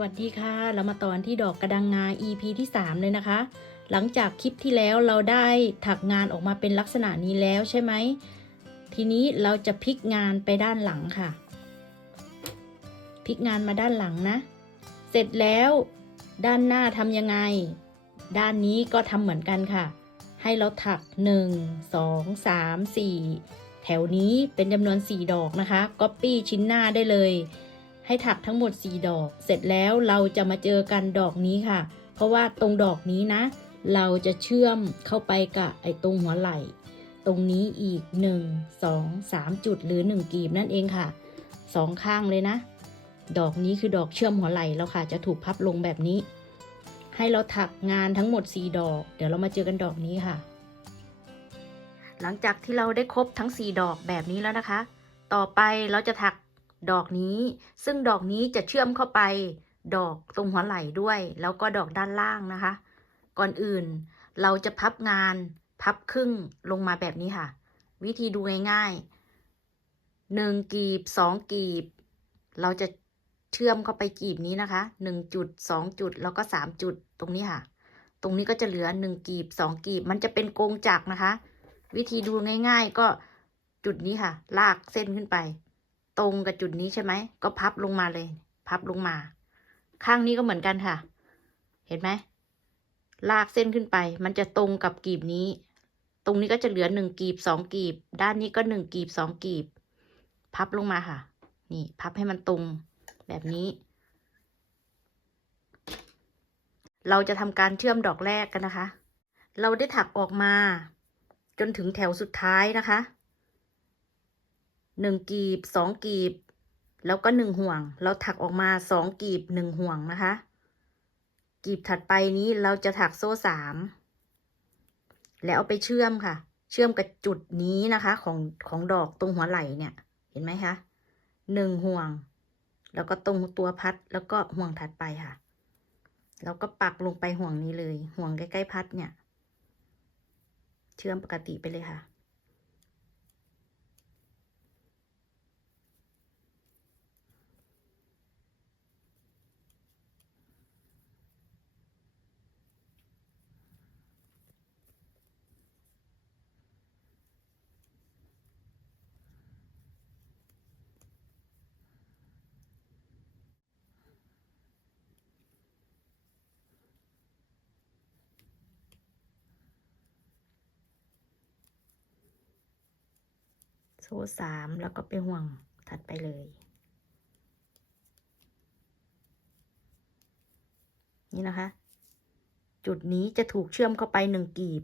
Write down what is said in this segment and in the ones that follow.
วัสดีค่ะ เรามาตอนที่ดอกกระดังงา EP ที่ 3 เลยนะคะ หลังจากคลิปที่แล้วเราได้ถักงานออกมาเป็นลักษณะนี้แล้วใช่ไหม ทีนี้เราจะพลิกงานไปด้านหลังค่ะ พลิกงานมาด้านหลังนะ เสร็จแล้วด้านหน้าทำยังไง ด้านนี้ก็ทำเหมือนกันค่ะ ให้เราถัก 1 2 3 4 แถวนี้เป็นจำนวน 4 ดอกนะคะ ก๊อปปี้ชิ้นหน้าได้เลย ให้ถักทั้งหมด 4 ดอก เสร็จแล้วเราจะมาเจอกันดอกนี้ค่ะ เพราะว่าตรงดอกนี้นะ เราจะเชื่อมเข้าไปกับไอ้ตรงหัวไหล่ ตรงนี้อีก 1 2 3 จุดหรือ 1 กีบนั่นเองค่ะสองข้างเลยนะ ดอกนี้คือดอกเชื่อมหัวไหล่แล้วค่ะ จะถูกพับลงแบบนี้ ให้เราถักงานทั้งหมด 4 ดอก เดี๋ยวเรามาเจอกันดอกนี้ค่ะ หลังจากที่เราได้ครบทั้ง 4 ดอกแบบนี้แล้วนะคะ ต่อไปเราจะถัก ดอกนี้ ซึ่งดอกนี้จะเชื่อมเข้าไป ดอกตรงหัวไหล่ด้วย แล้วก็ดอกด้านล่างนะคะ ก่อนอื่นเราจะพับงานพับครึ่งลงมาแบบนี้ค่ะ วิธีดูง่ายๆหนึ่งกีบสองกีบ เราจะเชื่อมเข้าไปกีบนี้นะคะหนึ่งจุดสองจุดแล้วก็สามจุดตรงนี้ค่ะ ตรงนี้ก็จะเหลือหนึ่งกีบสองกีบ มันจะเป็นกงจักรนะคะ วิธีดูง่าย ๆ ก็จุดนี้ค่ะ ลากเส้นขึ้นไป ตรงกับจุดนี้ใช่ไหม ก็พับลงมาเลย พับลงมา ข้างนี้ก็เหมือนกันค่ะ เห็นไหม ลากเส้นขึ้นไป มันจะตรงกับกีบนี้ ตรงนี้ก็จะเหลือหนึ่งกีบสองกีบ ด้านนี้ก็หนึ่งกีบสองกีบ พับลงมาค่ะ นี่ พับให้มันตรงแบบนี้ เราจะทำการเชื่อมดอกแรกกันนะคะ เราได้ถักออกมา จนถึงแถวสุดท้ายนะคะ หนึ่งกีบสองกีบ แล้วก็หนึ่งห่วง เราถักออกมาสองกีบหนึ่งห่วงนะคะ กีบถัดไปนี้เราจะถักโซ่สามแล้วเอาไปเชื่อมค่ะ เชื่อมกับจุดนี้นะคะของของดอกตรงหัวไหล่เนี่ยเห็นไหมคะหนึ่งห่วง แล้วก็ตรงตัวพัดแล้วก็ห่วงถัดไปค่ะ แล้วก็ปักลงไปห่วงนี้เลย ห่วงใกล้ๆพัดเนี่ย เชื่อมปกติไปเลยค่ะ โซ่สามแล้วก็ไปห่วงถัดไปเลย นี่นะคะ จุดนี้จะถูกเชื่อมเข้าไปหนึ่งกีบ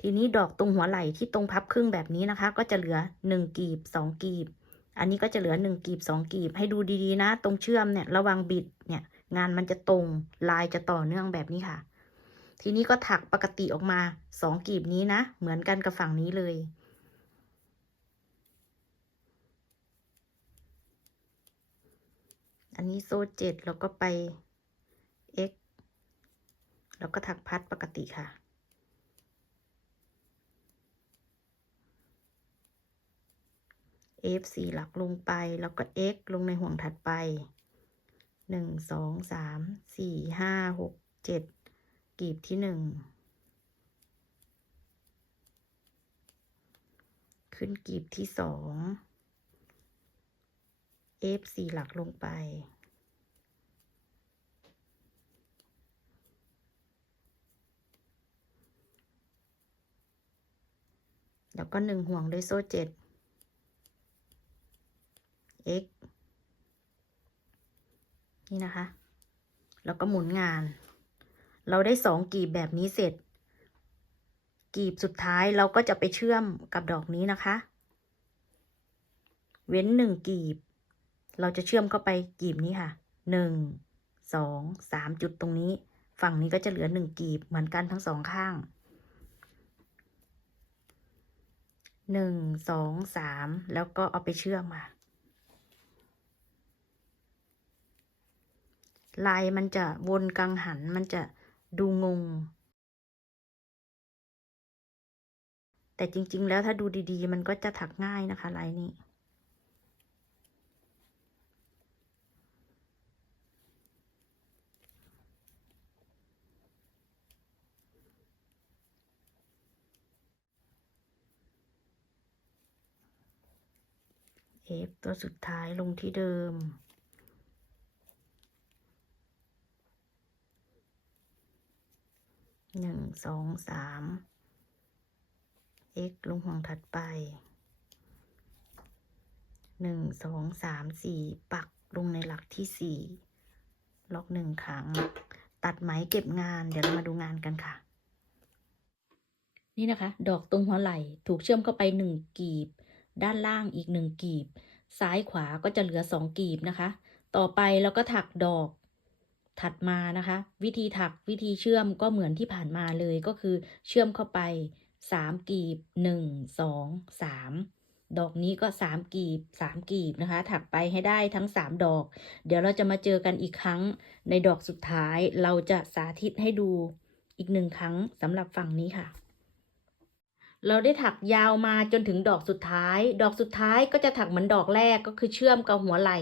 ทีนี้ดอกตรงหัวไหล่ที่ตรงพับครึ่งแบบนี้นะคะ ก็จะเหลือหนึ่งกีบสองกีบ อันนี้ก็จะเหลือหนึ่งกีบสองกีบ ให้ดูดีๆนะ ตรงเชื่อมเนี่ยระวังบิดเนี่ย งานมันจะตรงลายจะต่อเนื่องแบบนี้ค่ะ ทีนี้ก็ถักปกติออกมาสองกีบนี้นะ เหมือนกันกับฝั่งนี้เลย อันนี้โซ่เจ็ดแล้วก็ไป x แล้วก็ถักพัดปกติค่ะ f สี่หลักลงไปแล้วก็ x ลงในห่วงถัดไปหนึ่งสองสามสี่ห้าหกเจ็ดกีบที่หนึ่งขึ้นกลีบที่สอง f สี่หลักลงไป แล้วก็หนึ่งห่วงด้วยโซ่เจ็ด x นี่นะคะ แล้วก็หมุนงาน เราได้สองกีบแบบนี้เสร็จ กีบสุดท้ายเราก็จะไปเชื่อมกับดอกนี้นะคะ เว้นหนึ่งกีบ เราจะเชื่อมเข้าไปกีบนี้ค่ะหนึ่งสองสามจุดตรงนี้ ฝั่งนี้ก็จะเหลือหนึ่งกีบเหมือนกันทั้งสองข้างหนึ่งสองสามแล้วก็เอาไปเชื่อมค่ะ ลายมันจะวนกังหันมันจะดูงง แต่จริงๆแล้วถ้าดูดีๆ มันก็จะถักง่ายนะคะลายนี้ F ตัวสุดท้ายลงที่เดิม หนึ่งสองสาม x ลงห่วงถัดไป หนึ่งสองสามสี่ปักลงในหลักที่สี่ล็อกหนึ่งครั้ง ตัดไหมเก็บงาน เดี๋ยวเรามาดูงานกันค่ะ นี่นะคะ ดอกตรงหัวไหล่ ถูกเชื่อมเข้าไปหนึ่งกีบ ด้านล่างอีกหนึ่งกีบ ซ้ายขวาก็จะเหลือสองกีบนะคะ ต่อไปเราก็ถักดอก ถัดมานะคะ วิธีถักวิธีเชื่อมก็เหมือนที่ผ่านมาเลยก็คือเชื่อมเข้าไปสามกีบหนึ่งสองสามดอกนี้ก็สามกีบสามกีบนะคะ ถักไปให้ได้ทั้งสามดอก เดี๋ยวเราจะมาเจอกันอีกครั้งในดอกสุดท้ายเราจะสาธิตให้ดูอีกหนึ่งครั้งสำหรับฝั่งนี้ค่ะ เราได้ถักยาวมาจนถึงดอกสุดท้าย ดอกสุดท้ายก็จะถักเหมือนดอกแรกก็คือเชื่อมกับหัวไหล่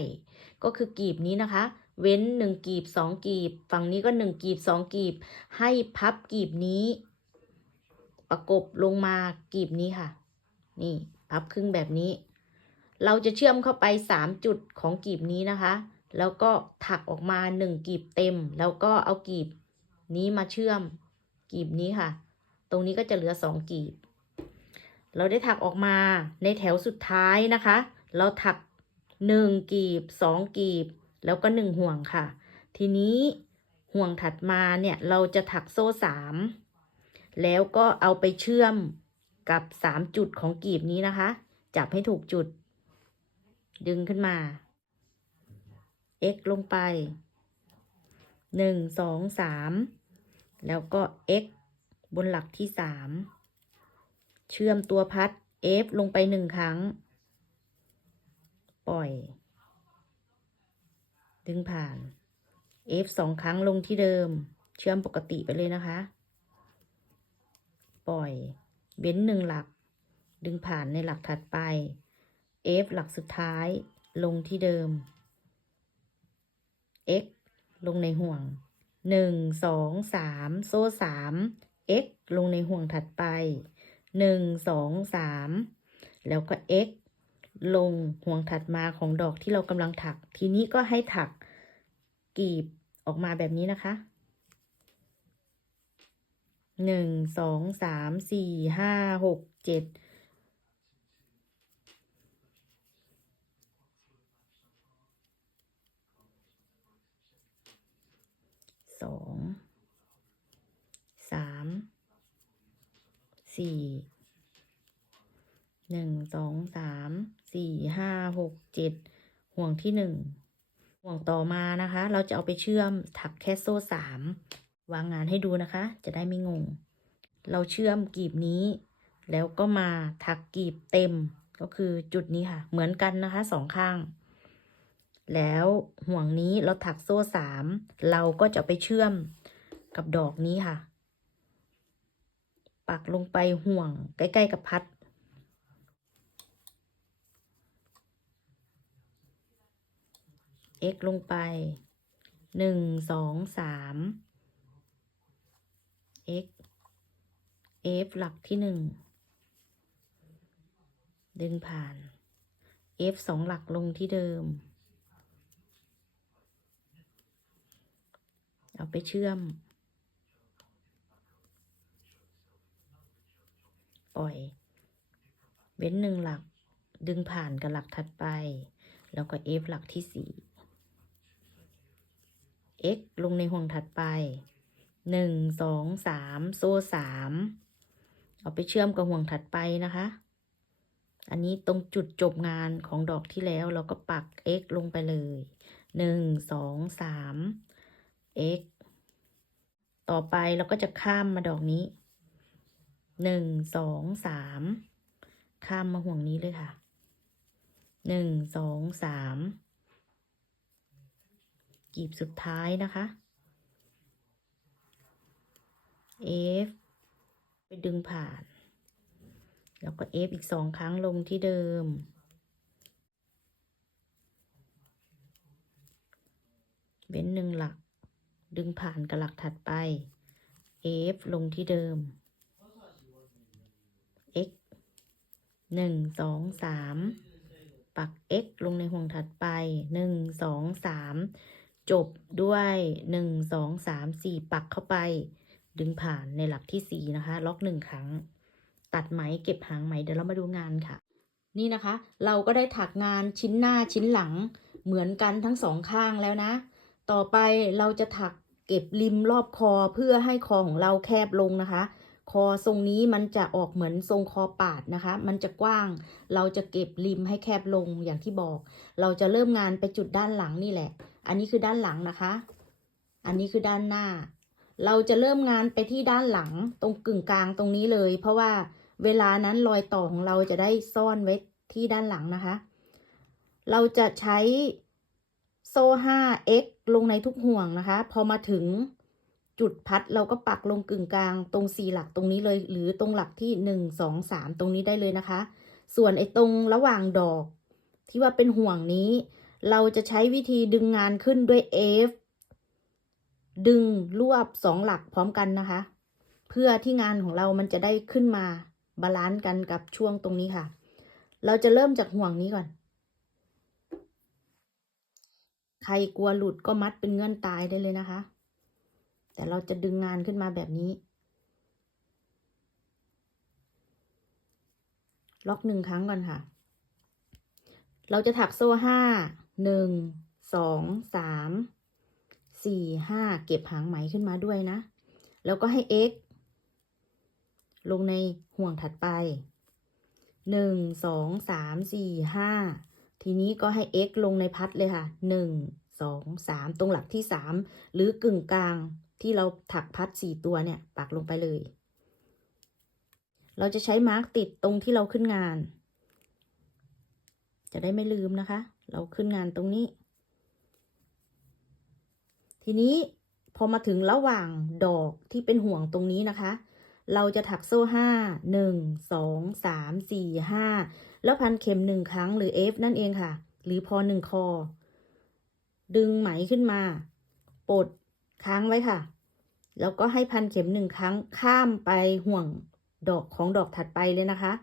ก็คือกีบนี้นะคะ เว้นหนึ่งกีบสองกีบ ฝั่งนี้ก็หนึ่งกีบสองกีบ ให้พับกีบนี้ ประกบลงมากีบนี้ค่ะ นี่พับครึ่งแบบนี้ เราจะเชื่อมเข้าไปสามจุดของกีบนี้นะคะ แล้วก็ถักออกมาหนึ่งกีบเต็ม แล้วก็เอากีบนี้มาเชื่อมกีบนี้ค่ะ ตรงนี้ก็จะเหลือสองกีบ เราได้ถักออกมาในแถวสุดท้ายนะคะ เราถักหนึ่งกีบสองกีบ แล้วก็หนึ่งห่วงค่ะ ทีนี้ห่วงถัดมาเนี่ยเราจะถักโซ่สามแล้วก็เอาไปเชื่อมกับสามจุดของกีบนี้นะคะ จับให้ถูกจุด ดึงขึ้นมา x ลงไปหนึ่งสองสามแล้วก็ x บนหลักที่สาม เชื่อมตัวพัด F ลงไปหนึ่งครั้ง ปล่อย ดึงผ่าน F สองครั้งลงที่เดิม เชื่อมปกติไปเลยนะคะ ปล่อยเว้นหนึ่งหลัก ดึงผ่านในหลักถัดไป F หลักสุดท้ายลงที่เดิม X ลงในห่วงหนึ่งสองสามโซ่สาม X ลงในห่วงถัดไป หนึ่งสองสามแล้วก็ x ลงห่วงถัดมาของดอกที่เรากำลังถัก ทีนี้ก็ให้ถักกีบออกมาแบบนี้นะคะหนึ่งสองสามสี่ห้าหกเจ็ดสอง สาม สี่หนึ่งสองสามสี่ห้าหกเจ็ดห่วงที่หนึ่งห่วงต่อมานะคะ เราจะเอาไปเชื่อมถักแค่โซ่สามวางงานให้ดูนะคะ จะได้ไม่งง เราเชื่อมกีบนี้ แล้วก็มาถักกีบเต็มก็คือจุดนี้ค่ะ เหมือนกันนะคะสองข้าง แล้วห่วงนี้เราถักโซ่สามเราก็จะไปเชื่อมกับดอกนี้ค่ะ ปักลงไปห่วงใกล้ ๆ กับพัด x ลงไปหนึ่งสองสาม x f หลักที่หนึ่งดึงผ่าน f สองหลักลงที่เดิม เอาไปเชื่อม ปล่อย เว้นหนึ่งหลักดึงผ่านกับหลักถัดไป แล้วก็ f หลักที่สี่ x ลงในห่วงถัดไปหนึ่งสองสามโซ่สามเอาไปเชื่อมกับห่วงถัดไปนะคะ อันนี้ตรงจุดจบงานของดอกที่แล้วเราก็ปัก x ลงไปเลยหนึ่งสองสาม x ต่อไปเราก็จะข้ามมาดอกนี้ หนึ่งสองสามข้ามมาห่วงนี้เลยค่ะหนึ่งสองสามกีบสุดท้ายนะคะ F ไปดึงผ่าน แล้วก็ F อีกสองครั้งลงที่เดิม เว้นหนึ่งหลัก ดึงผ่านกับหลักถัดไป F ลงที่เดิม x หนึ่งสองสามปัก x ลงในห่วงถัดไป1 2 3จบด้วย1 2 3 4ปักเข้าไป ดึงผ่านในหลักที่4นะคะ ล็อก1ครั้ง ตัดไหมเก็บหางไหมเดี๋ยวเรามาดูงานค่ะ นี่นะคะ เราก็ได้ถักงานชิ้นหน้าชิ้นหลังเหมือนกันทั้งสองข้างแล้วนะ ต่อไปเราจะถักเก็บริมรอบคอเพื่อให้คอของเราแคบลงนะคะ คอทรงนี้มันจะออกเหมือนทรงคอปาดนะคะ มันจะกว้าง เราจะเก็บริมให้แคบลงอย่างที่บอก เราจะเริ่มงานไปจุดด้านหลังนี่แหละ อันนี้คือด้านหลังนะคะ อันนี้คือด้านหน้า เราจะเริ่มงานไปที่ด้านหลังตรงกึ่งกลางตรงนี้เลย เพราะว่าเวลานั้นรอยต่อของเราจะได้ซ่อนไว้ที่ด้านหลังนะคะ เราจะใช้โซ่ 5x ลงในทุกห่วงนะคะ พอมาถึง จุดพัดเราก็ปักลงกึ่งกลางตรงสี่หลักตรงนี้เลย หรือตรงหลักที่หนึ่งสองสามตรงนี้ได้เลยนะคะ ส่วนไอ้ตรงระหว่างดอก ที่ว่าเป็นห่วงนี้ เราจะใช้วิธีดึงงานขึ้นด้วย F ดึงรวบสองหลักพร้อมกันนะคะ เพื่อที่งานของเรามันจะได้ขึ้นมาบาลานซ์กันกับช่วงตรงนี้ค่ะ เราจะเริ่มจากห่วงนี้ก่อน ใครกลัวหลุดก็มัดเป็นเงื่อนตายได้เลยนะคะ แต่เราจะดึงงานขึ้นมาแบบนี้ ล็อกหนึ่งครั้งก่อนค่ะ เราจะถักโซ่ห้าหนึ่งสองสามสี่ห้าเก็บหางไหมขึ้นมาด้วยนะ แล้วก็ให้ x ลงในห่วงถัดไปหนึ่งสองสามสี่ห้าทีนี้ก็ให้ x ลงในพัดเลยค่ะหนึ่งสองสามตรงหลักที่สามหรือกึ่งกลาง ที่เราถักพัดสี่ตัวเนี่ยปักลงไปเลย เราจะใช้มาร์กติดตรงที่เราขึ้นงาน จะได้ไม่ลืมนะคะ เราขึ้นงานตรงนี้ ทีนี้พอมาถึงระหว่างดอกที่เป็นห่วงตรงนี้นะคะ เราจะถักโซ่ห้าหนึ่งสองสามสี่ห้าแล้วพันเข็มหนึ่งครั้งหรือ F นั่นเองค่ะ หรือพอหนึ่งคอ ดึงไหมขึ้นมา ปลด ค้างไว้ค่ะ แล้วก็ให้พันเข็มหนึ่งครั้งข้ามไปห่วงดอกของดอกถัดไปเลยนะคะ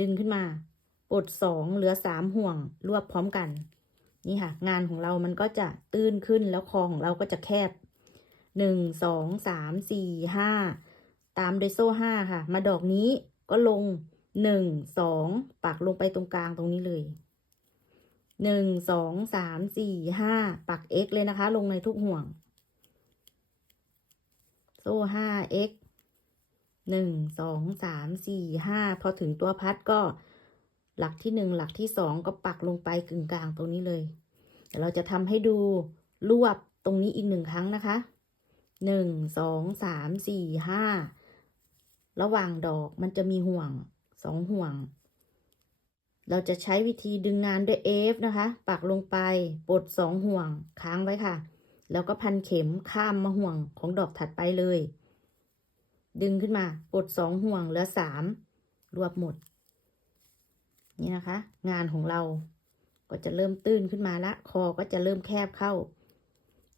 ดึงขึ้นมาปลดสองเหลือสามห่วงรวบพร้อมกัน นี่ค่ะ งานของเรามันก็จะตื้นขึ้นแล้วคอของเราก็จะแคบหนึ่งสองสามสี่ห้าตามโดยโซ่ห้าค่ะ มาดอกนี้ก็ลงหนึ่งสองปักลงไปตรงกลางตรงนี้เลยหนึ่งสองสามสี่ห้าปัก x เลยนะคะ ลงในทุกห่วง โซ่ห้า x หนึ่งสองสามสี่ห้าพอถึงตัวพัดก็หลักที่หนึ่งหลักที่สองก็ปักลงไปกึ่งกลางตรงนี้เลยเดี๋ยวเราจะทำให้ดูรวบตรงนี้อีกหนึ่งครั้งนะคะหนึ่งสองสามสี่ห้าระหว่างดอกมันจะมีห่วงสองห่วง เราจะใช้วิธีดึงงานด้วย F นะคะ ปักลงไปปลดสองห่วงค้างไว้ค่ะ แล้วก็พันเข็มข้ามมาห่วงของดอกถัดไปเลย ดึงขึ้นมาปลดสองห่วงเหลือสามรวบหมด นี่นะคะ งานของเราก็จะเริ่มตื้นขึ้นมาละ คอก็จะเริ่มแคบเข้า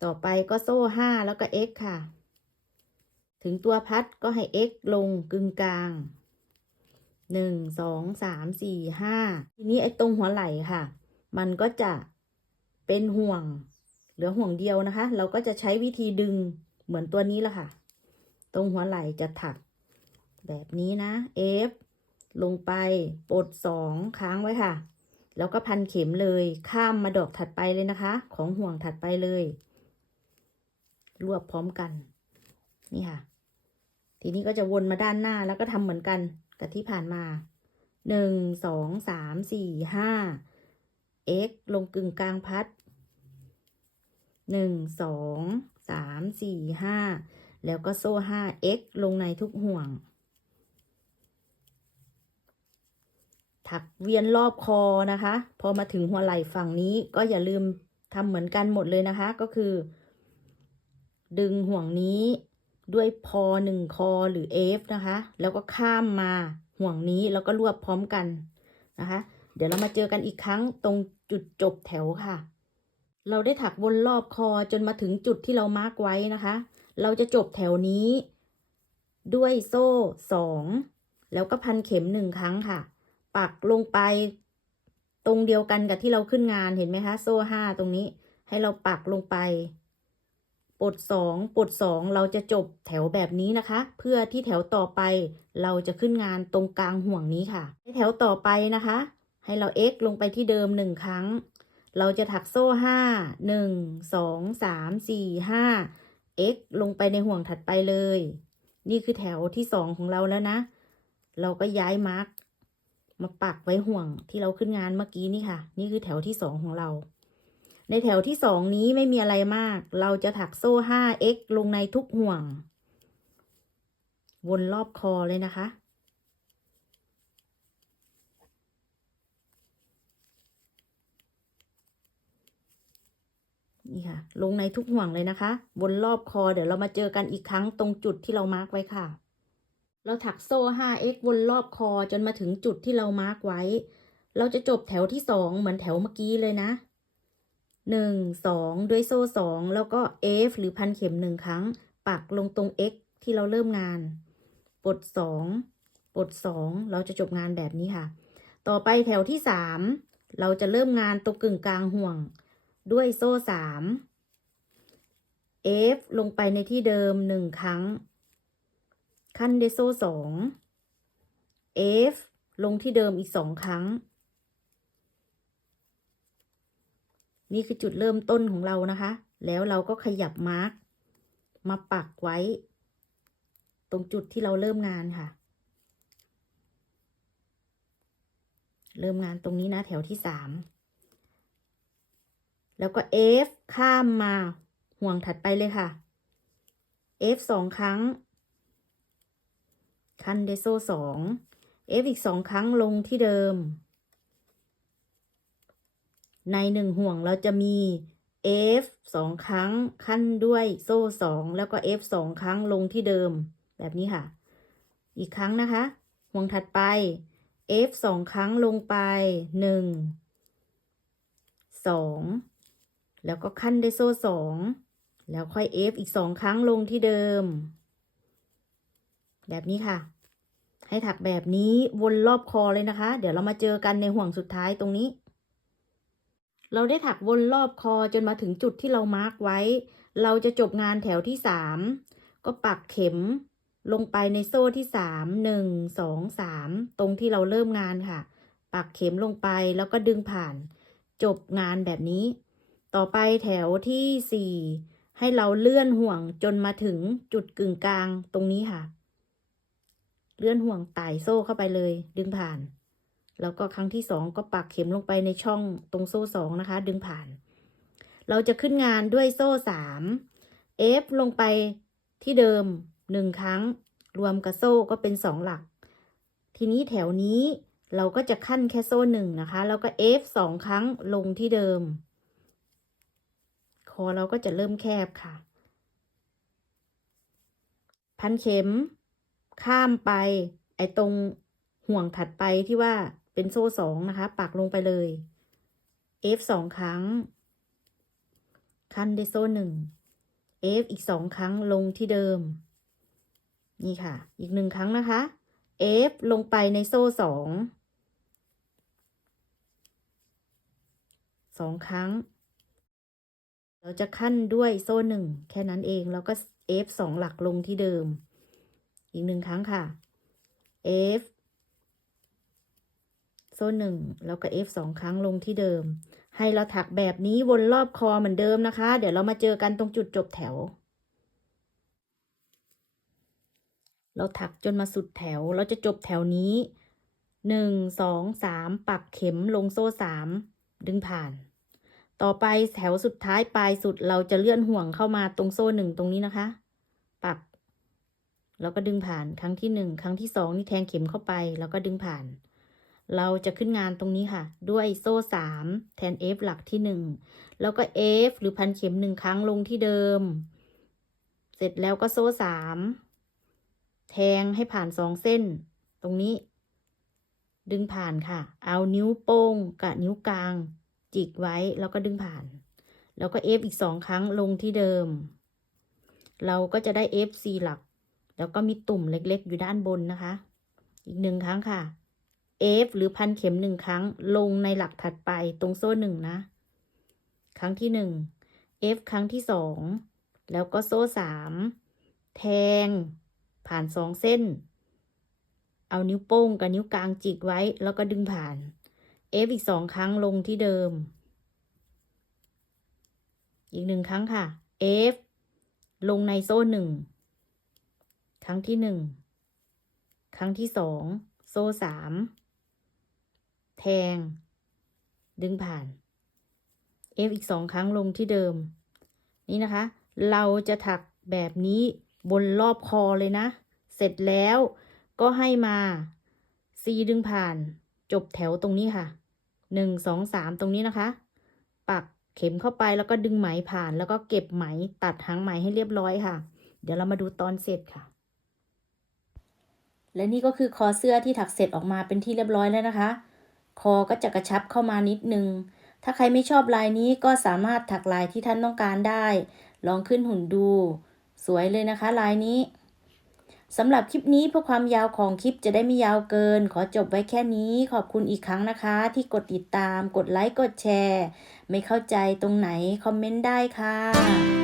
ต่อไปก็โซ่ห้าแล้วก็ x ค่ะ ถึงตัวพัดก็ให้ x ลงกึ่งกลางหนึ่งสองสามสี่ห้าทีนี้ไอ้ตรงหัวไหล่ค่ะ มันก็จะเป็นห่วง เหลือห่วงเดียวนะคะ เราก็จะใช้วิธีดึงเหมือนตัวนี้ละค่ะ ตรงหัวไหล่จะถัก แบบนี้นะ F ลงไปปลดสองค้างไว้ค่ะ แล้วก็พันเข็มเลยข้ามมาดอกถัดไปเลยนะคะ ของห่วงถัดไปเลย รวบพร้อมกัน นี่ค่ะ ทีนี้ก็จะวนมาด้านหน้าแล้วก็ทำเหมือนกันกับที่ผ่านมาหนึ่งสองสามสี่ห้า x ลงกึ่งกลางพัด หนึ่งสองสามสี่ห้าแล้วก็โซ่ห้า x ลงในทุกห่วง ถักเวียนรอบคอนะคะ พอมาถึงหัวไหล่ฝั่งนี้ก็อย่าลืมทำเหมือนกันหมดเลยนะคะ ก็คือ ดึงห่วงนี้ด้วยพอหนึ่งคอหรือ F นะคะ แล้วก็ข้ามมาห่วงนี้แล้วก็รวบพร้อมกันนะคะ เดี๋ยวเรามาเจอกันอีกครั้งตรงจุดจบแถวค่ะ เราได้ถักวนรอบคอจนมาถึงจุดที่เรามาร์กไว้นะคะ เราจะจบแถวนี้ ด้วยโซ่สองแล้วก็พันเข็มหนึ่งครั้งค่ะ ปักลงไป ตรงเดียวกันกับที่เราขึ้นงานเห็นไหมคะ โซ่ห้าตรงนี้ ให้เราปักลงไปปลดสองปลดสองเราจะจบแถวแบบนี้นะคะ เพื่อที่แถวต่อไป เราจะขึ้นงานตรงกลางห่วงนี้ค่ะ แถวต่อไปนะคะ ให้เรา x ลงไปที่เดิมหนึ่งครั้ง เราจะถักโซ่ห้าหนึ่งสองสามสี่ห้า x ลงไปในห่วงถัดไปเลย นี่คือแถวที่สองของเราแล้วนะ เราก็ย้ายมาร์กมาปักไว้ห่วงที่เราขึ้นงานเมื่อกี้นี่ค่ะ นี่คือแถวที่สองของเรา ในแถวที่สองนี้ไม่มีอะไรมาก เราจะถักโซ่ 5x ลงในทุกห่วง วนรอบคอเลยนะคะ นี่ค่ะ ลงในทุกห่วงเลยนะคะวนรอบคอเดี๋ยวเรามาเจอกันอีกครั้งตรงจุดที่เรามาร์กไว้ค่ะ เราถักโซ่ 5x วนรอบคอจนมาถึงจุดที่เรามาร์กไว้ เราจะจบแถวที่สองเหมือนแถวเมื่อกี้เลยนะหนึ่งสองด้วยโซ่สองแล้วก็ F หรือพันเข็มหนึ่งครั้ง ปักลงตรง X ที่เราเริ่มงานปลดสองปลดสองเราจะจบงานแบบนี้ค่ะ ต่อไปแถวที่สามเราจะเริ่มงานตรงกึ่งกลางห่วง ด้วยโซ่สาม F ลงไปในที่เดิมหนึ่งครั้ง ขั้นด้วยโซ่สอง F ลงที่เดิมอีกสองครั้ง นี่คือจุดเริ่มต้นของเรานะคะ แล้วเราก็ขยับมาร์กมาปักไว้ ตรงจุดที่เราเริ่มงานค่ะ เริ่มงานตรงนี้นะแถวที่สาม แล้วก็ F ข้ามมาห่วงถัดไปเลยค่ะ F สองครั้ง คันเดโซสอง F อีกสองครั้งลงที่เดิม ในหนึ่งห่วงเราจะมี F สองครั้งขั้นด้วยโซ่สองแล้วก็ F สองครั้งลงที่เดิม แบบนี้ค่ะ อีกครั้งนะคะ ห่วงถัดไป F สองครั้งลงไปหนึ่งสอง แล้วก็ขั้นด้วยโซ่สองแล้วค่อย F อีกสองครั้งลงที่เดิม แบบนี้ค่ะ ให้ถักแบบนี้วนรอบคอเลยนะคะ เดี๋ยวเรามาเจอกันในห่วงสุดท้ายตรงนี้ เราได้ถักวนรอบคอจนมาถึงจุดที่เรามาร์กไว้ เราจะจบงานแถวที่สามก็ปักเข็มลงไปในโซ่ที่สามหนึ่งสองสามตรงที่เราเริ่มงานค่ะ ปักเข็มลงไปแล้วก็ดึงผ่าน จบงานแบบนี้ ต่อไปแถวที่สี่ให้เราเลื่อนห่วงจนมาถึงจุดกึ่งกลางตรงนี้ค่ะ เลื่อนห่วงไต่โซ่เข้าไปเลย ดึงผ่าน แล้วก็ครั้งที่สองก็ปักเข็มลงไปในช่องตรงโซ่สองนะคะ ดึงผ่าน เราจะขึ้นงานด้วยโซ่สาม F ลงไปที่เดิมหนึ่งครั้ง รวมกับโซ่ก็เป็นสองหลัก ทีนี้แถวนี้เราก็จะขั้นแค่โซ่หนึ่งนะคะ แล้วก็ F สองครั้งลงที่เดิม คอเราก็จะเริ่มแคบค่ะ พันเข็ม ข้ามไป ไอ้ตรงห่วงถัดไปที่ว่าเป็นโซ่สองนะคะ ปักลงไปเลย F สองครั้ง ขั้นด้วยโซ่หนึ่ง F อีกสองครั้งลงที่เดิม นี่ค่ะ อีกหนึ่งครั้งนะคะ F ลงไปในโซ่สองสองครั้ง เราจะขั้นด้วยโซ่หนึ่งแค่นั้นเองแล้วก็ F สองหลักลงที่เดิม อีกหนึ่งครั้งค่ะ F โซ่หนึ่งแล้วก็ F สองครั้งลงที่เดิม ให้เราถักแบบนี้วนรอบคอเหมือนเดิมนะคะ เดี๋ยวเรามาเจอกันตรงจุดจบแถว เราถักจนมาสุดแถว เราจะจบแถวนี้หนึ่งสองสามปักเข็มลงโซ่สามดึงผ่าน ต่อไปแถวสุดท้ายปลายสุดเราจะเลื่อนห่วงเข้ามาตรงโซ่หนึ่งตรงนี้นะคะ ปัก แล้วก็ดึงผ่านครั้งที่หนึ่งครั้งที่สองนี่แทงเข็มเข้าไป แล้วก็ดึงผ่าน เราจะขึ้นงานตรงนี้ค่ะ ด้วยโซ่สามแทน F หลักที่หนึ่งแล้วก็ F หรือพันเข็มหนึ่งครั้งลงที่เดิม เสร็จแล้วก็โซ่สามแทงให้ผ่านสองเส้น ตรงนี้ ดึงผ่านค่ะ เอานิ้วโป้งกับนิ้วกลาง จิกไว้แล้วก็ดึงผ่าน แล้วก็ F อีกสองครั้งลงที่เดิม เราก็จะได้ F 4หลัก แล้วก็มีตุ่มเล็กๆ อยู่ด้านบนนะคะ อีกหนึ่งครั้งค่ะ F หรือพันเข็มหนึ่งครั้งลงในหลักถัดไปตรงโซ่หนึ่งนะ ครั้งที่หนึ่ง F ครั้งที่สองแล้วก็โซ่สามแทง ผ่านสองเส้น เอานิ้วโป้งกับนิ้วกลางจิกไว้แล้วก็ดึงผ่าน F อีกสองครั้งลงที่เดิม อีกหนึ่งครั้งค่ะ F ลงในโซ่หนึ่ง ครั้งที่หนึ่ง ครั้งที่สอง โซ่สาม แทง ดึงผ่าน F อีกสองครั้งลงที่เดิม นี่นะคะ เราจะถักแบบนี้บนรอบคอเลยนะ เสร็จแล้วก็ให้มา C ดึงผ่าน จบแถวตรงนี้ค่ะ หนึ่งสองสามตรงนี้นะคะ ปักเข็มเข้าไปแล้วก็ดึงไหมผ่าน แล้วก็เก็บไหมตัดหางไหมให้เรียบร้อยค่ะ เดี๋ยวเรามาดูตอนเสร็จค่ะ และนี่ก็คือคอเสื้อที่ถักเสร็จออกมาเป็นที่เรียบร้อยแล้วนะคะ คอก็จะกระชับเข้ามานิดนึง ถ้าใครไม่ชอบลายนี้ก็สามารถถักลายที่ท่านต้องการได้ ลองขึ้นหุ่นดู สวยเลยนะคะ ลายนี้ สำหรับคลิปนี้เพื่อความยาวของคลิปจะได้ไม่ยาวเกิน ขอจบไว้แค่นี้ขอบคุณอีกครั้งนะคะ ที่กดติดตาม กดไลค์ กดแชร์ ไม่เข้าใจตรงไหน คอมเมนต์ได้ค่ะ